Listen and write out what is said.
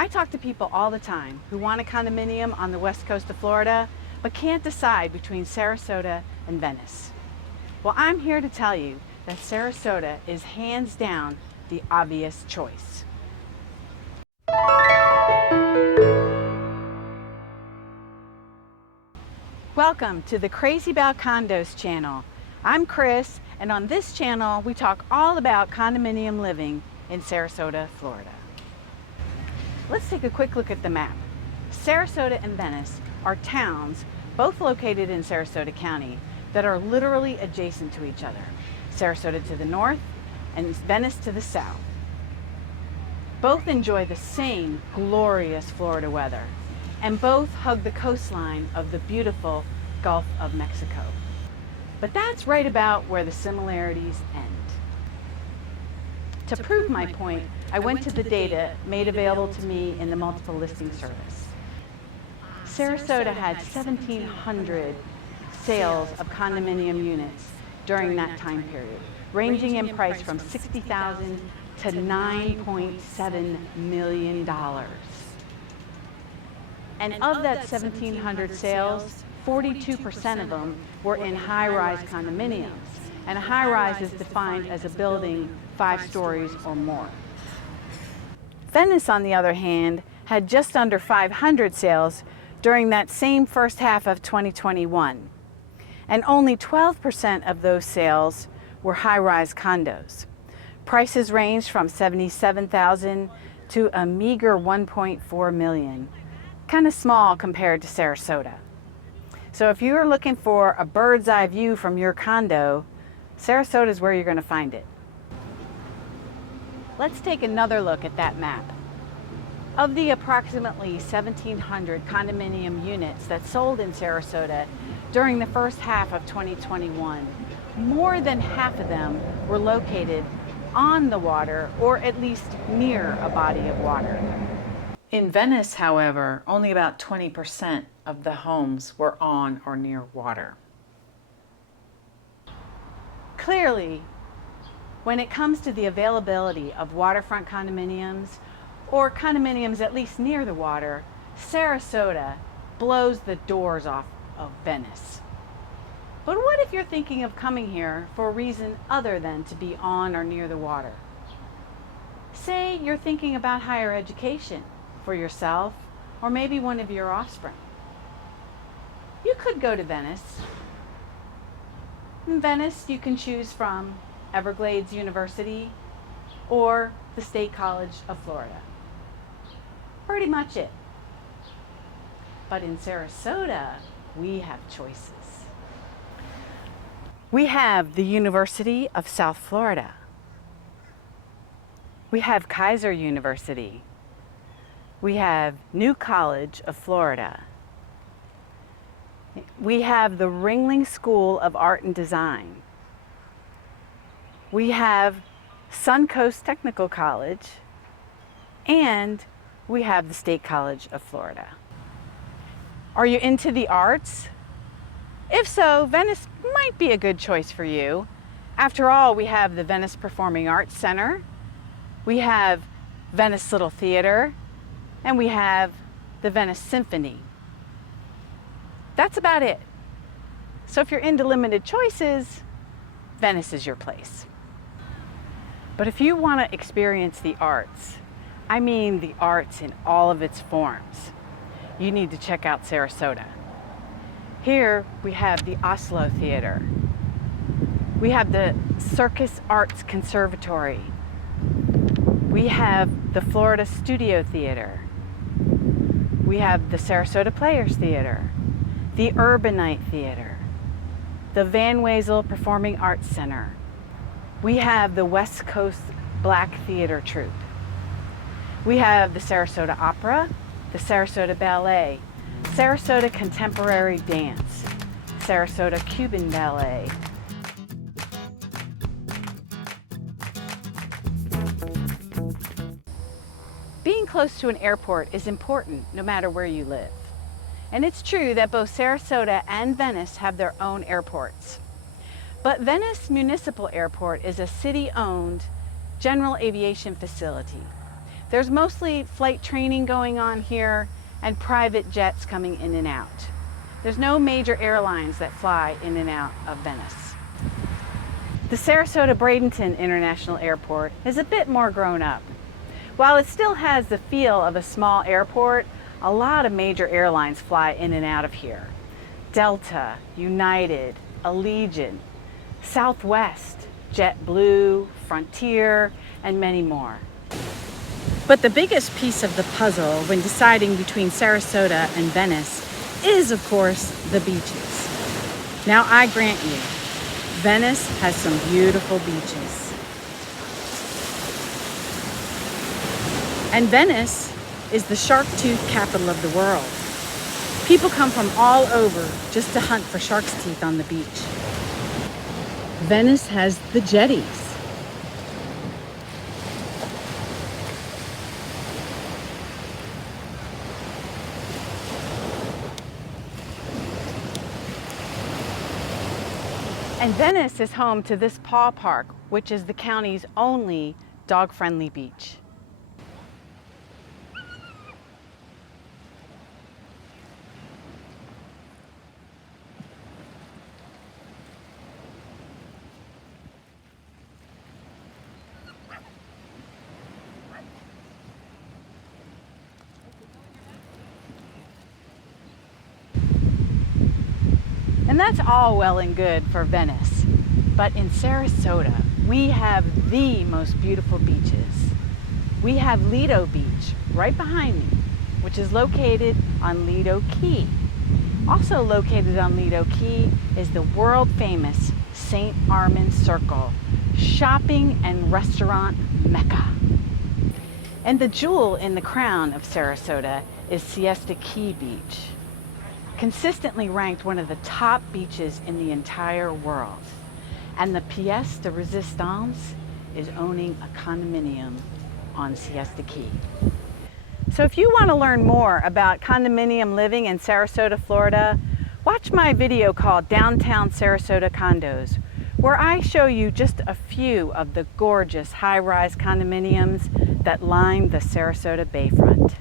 I talk to people all the time who want a condominium on the west coast of Florida, but can't decide between Sarasota and Venice. Well, I'm here to tell you that Sarasota is hands down the obvious choice. Welcome to the Crazy About Condos channel. I'm Kris, and on this channel we talk all about condominium living in Sarasota, Florida. Let's take a quick look at the map. Sarasota and Venice are towns, both located in Sarasota County, that are literally adjacent to each other. Sarasota to the north and Venice to the south. Both enjoy the same glorious Florida weather, and both hug the coastline of the beautiful Gulf of Mexico. But that's right about where the similarities end. To prove my point, I went to the data made available to me in the multiple listing service. Sarasota had 1,700 sales of condominium units during that time period, ranging in price from $60,000 to $9.7 million. And of that 1,700 sales, 42% of them were in high-rise condominiums. And a high-rise is defined as a building 5 stories or more. Venice, on the other hand, had just under 500 sales during that same first half of 2021. And only 12% of those sales were high-rise condos. Prices ranged from $77,000 to a meager $1.4 million. Kind of small compared to Sarasota. So if you're looking for a bird's eye view from your condo, Sarasota is where you're going to find it. Let's take another look at that map. Of the approximately 1,700 condominium units that sold in Sarasota during the first half of 2021, more than half of them were located on the water or at least near a body of water. In Venice, however, only about 20% of the homes were on or near water. Clearly, when it comes to the availability of waterfront condominiums, or condominiums at least near the water, Sarasota blows the doors off of Venice. But what if you're thinking of coming here for a reason other than to be on or near the water? Say you're thinking about higher education for yourself or maybe one of your offspring. You could go to Venice. In Venice, you can choose from Everglades University or the State College of Florida. Pretty much it. But in Sarasota, we have choices. We have the University of South Florida. We have Kaiser University. We have New College of Florida. We have the Ringling School of Art and Design. We have Suncoast Technical College, and we have the State College of Florida. Are you into the arts? If so, Venice might be a good choice for you. After all, we have the Venice Performing Arts Center, we have Venice Little Theater, and we have the Venice Symphony. That's about it. So if you're into limited choices, Venice is your place. But if you want to experience the arts, I mean the arts in all of its forms, you need to check out Sarasota. Here we have the Oslo Theater. We have the Circus Arts Conservatory. We have the Florida Studio Theater. We have the Sarasota Players Theater, the URBANITE Theater, the Van Wezel Performing Arts Center. We have the West Coast Black Theater Troupe. We have the Sarasota Opera, the Sarasota Ballet, Sarasota Contemporary Dance, Sarasota Cuban Ballet. Being close to an airport is important no matter where you live. And it's true that both Sarasota and Venice have their own airports. But Venice Municipal Airport is a city-owned general aviation facility There's mostly flight training going on here and private jets coming in and out. There's no major airlines that fly in and out of Venice. The Sarasota-Bradenton International Airport is a bit more grown up. While it still has the feel of a small airport, a lot of major airlines fly in and out of here. Delta, United, Allegiant, Southwest, JetBlue, Frontier, and many more. But the biggest piece of the puzzle when deciding between Sarasota and Venice is, of course, the beaches. Now, I grant you, Venice has some beautiful beaches. And Venice is the shark tooth capital of the world. People come from all over just to hunt for shark's teeth on the beach. Venice has the jetties. And Venice is home to this paw park, which is the county's only dog-friendly beach. And that's all well and good for Venice. But in Sarasota, we have the most beautiful beaches. We have Lido Beach right behind me, which is located on Lido Key. Also located on Lido Key is the world famous St. Armand Circle, shopping and restaurant mecca. And the jewel in the crown of Sarasota is Siesta Key Beach, consistently ranked one of the top beaches in the entire world. And the pièce de résistance is owning a condominium on Siesta Key. So if you want to learn more about condominium living in Sarasota, Florida, watch my video called Downtown Sarasota Condos, where I show you just a few of the gorgeous high-rise condominiums that line the Sarasota Bayfront.